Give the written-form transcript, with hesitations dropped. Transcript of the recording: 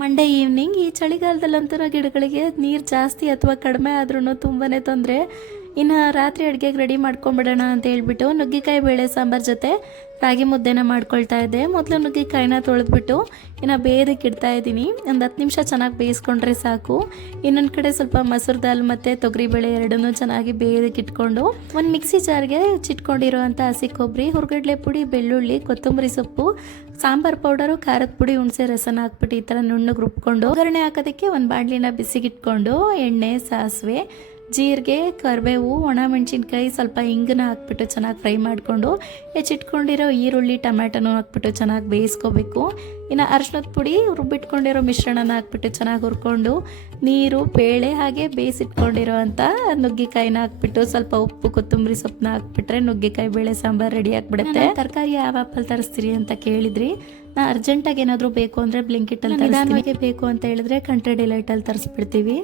Monday evening ಈ ಚಳಿಗಾಲದಲ್ಲಂತೂ ಗಿಡಗಳಿಗೆ ನೀರು ಜಾಸ್ತಿ ಅಥವಾ ಕಡಿಮೆ ಆದ್ರೂ ತುಂಬಾ ತೊಂದರೆ. ಇನ್ನು ರಾತ್ರಿ ಅಡುಗೆಗೆ ರೆಡಿ ಮಾಡ್ಕೊಂಬಿಡೋಣ ಅಂತ ಹೇಳ್ಬಿಟ್ಟು ನುಗ್ಗೆಕಾಯಿ ಬೇಳೆ ಸಾಂಬಾರು ಜೊತೆ ರಾಗಿ ಮುದ್ದೆನ ಮಾಡ್ಕೊಳ್ತಾ ಇದ್ದೆ. ಮೊದಲು ನುಗ್ಗೆಕಾಯಿನ ತೊಳೆದ್ಬಿಟ್ಟು ಇನ್ನು ಬೇಯೋದಕ್ಕೆ ಇಡ್ತಾ ಇದ್ದೀನಿ. ಒಂದು 10 ನಿಮಿಷ ಚೆನ್ನಾಗಿ ಬೇಯಿಸ್ಕೊಂಡ್ರೆ ಸಾಕು. ಇನ್ನೊಂದು ಕಡೆ ಸ್ವಲ್ಪ ಮಸೂರು ದಾಲ್ ಮತ್ತು ತೊಗರಿಬೇಳೆ ಎರಡನ್ನೂ ಚೆನ್ನಾಗಿ ಬೇಯೋದಕ್ಕೆ ಇಟ್ಕೊಂಡು ಒಂದು ಮಿಕ್ಸಿ ಜಾರ್ಗೆ ಚಿಟ್ಕೊಂಡಿರೋವಂಥ ಹಸಿ ಕೊಬ್ಬರಿ, ಹುರ್ಗಡ್ಲೆ ಪುಡಿ, ಬೆಳ್ಳುಳ್ಳಿ, ಕೊತ್ತಂಬರಿ ಸೊಪ್ಪು, ಸಾಂಬಾರು ಪೌಡರು, ಖಾರದ ಪುಡಿ, ಹುಣಸೆ ರಸನ ಹಾಕ್ಬಿಟ್ಟು ಈ ಥರ ನುಣ್ಣಗೆ ರುಬ್ಕೊಂಡು ಒಗ್ಗರಣೆ ಹಾಕೋದಕ್ಕೆ ಒಂದು ಬಾಣಲಿನ ಬಿಸಿಗಿಟ್ಕೊಂಡು ಎಣ್ಣೆ, ಸಾಸಿವೆ, ಜೀರಿಗೆ, ಕರಿಬೇವು, ಒಣಮೆಣಸಿನ್ಕಾಯಿ, ಸ್ವಲ್ಪ ಹಿಂಗನ್ನ ಹಾಕ್ಬಿಟ್ಟು ಚೆನ್ನಾಗಿ ಫ್ರೈ ಮಾಡಿಕೊಂಡು ಹೆಚ್ಚಿಟ್ಕೊಂಡಿರೋ ಈರುಳ್ಳಿ, ಟೊಮ್ಯಾಟೊನೂ ಹಾಕ್ಬಿಟ್ಟು ಚೆನ್ನಾಗಿ ಬೇಯಿಸ್ಕೋಬೇಕು. ಇನ್ನು ಅರಿಶಿನದ ಪುಡಿ, ರುಬ್ಬಿಟ್ಕೊಂಡಿರೋ ಮಿಶ್ರಣನ ಹಾಕ್ಬಿಟ್ಟು ಚೆನ್ನಾಗಿ ಹುರ್ಕೊಂಡು ನೀರು, ಬೇಳೆ ಹಾಗೆ ಬೇಯಿಸಿಟ್ಕೊಂಡಿರೋ ಅಂಥ ನುಗ್ಗೆಕಾಯಿನ ಹಾಕ್ಬಿಟ್ಟು ಸ್ವಲ್ಪ ಉಪ್ಪು, ಕೊತ್ತಂಬರಿ ಸೊಪ್ಪನ್ನ ಹಾಕ್ಬಿಟ್ರೆ ನುಗ್ಗೆಕಾಯಿ ಬೇಳೆ ಸಾಂಬಾರು ರೆಡಿ ಆಗಿಬಿಡುತ್ತೆ. ತರಕಾರಿ ಯಾವ ಆಪಲ್ ತರಿಸ್ತೀರಿ ಅಂತ ಕೇಳಿದ್ರಿ. ನಾ ಅರ್ಜೆಂಟಾಗಿ ಏನಾದರೂ ಬೇಕು ಅಂದರೆ ಬ್ಲಿಂಕಿಟಲ್ಲಿ, ನಿಧಾನವಾಗಿ ಬೇಕು ಅಂತ ಹೇಳಿದ್ರೆ ಕಂಟ್ರಿ ಡಿಲೈಟಲ್ಲಿ ತರಿಸ್ಬಿಡ್ತೀವಿ.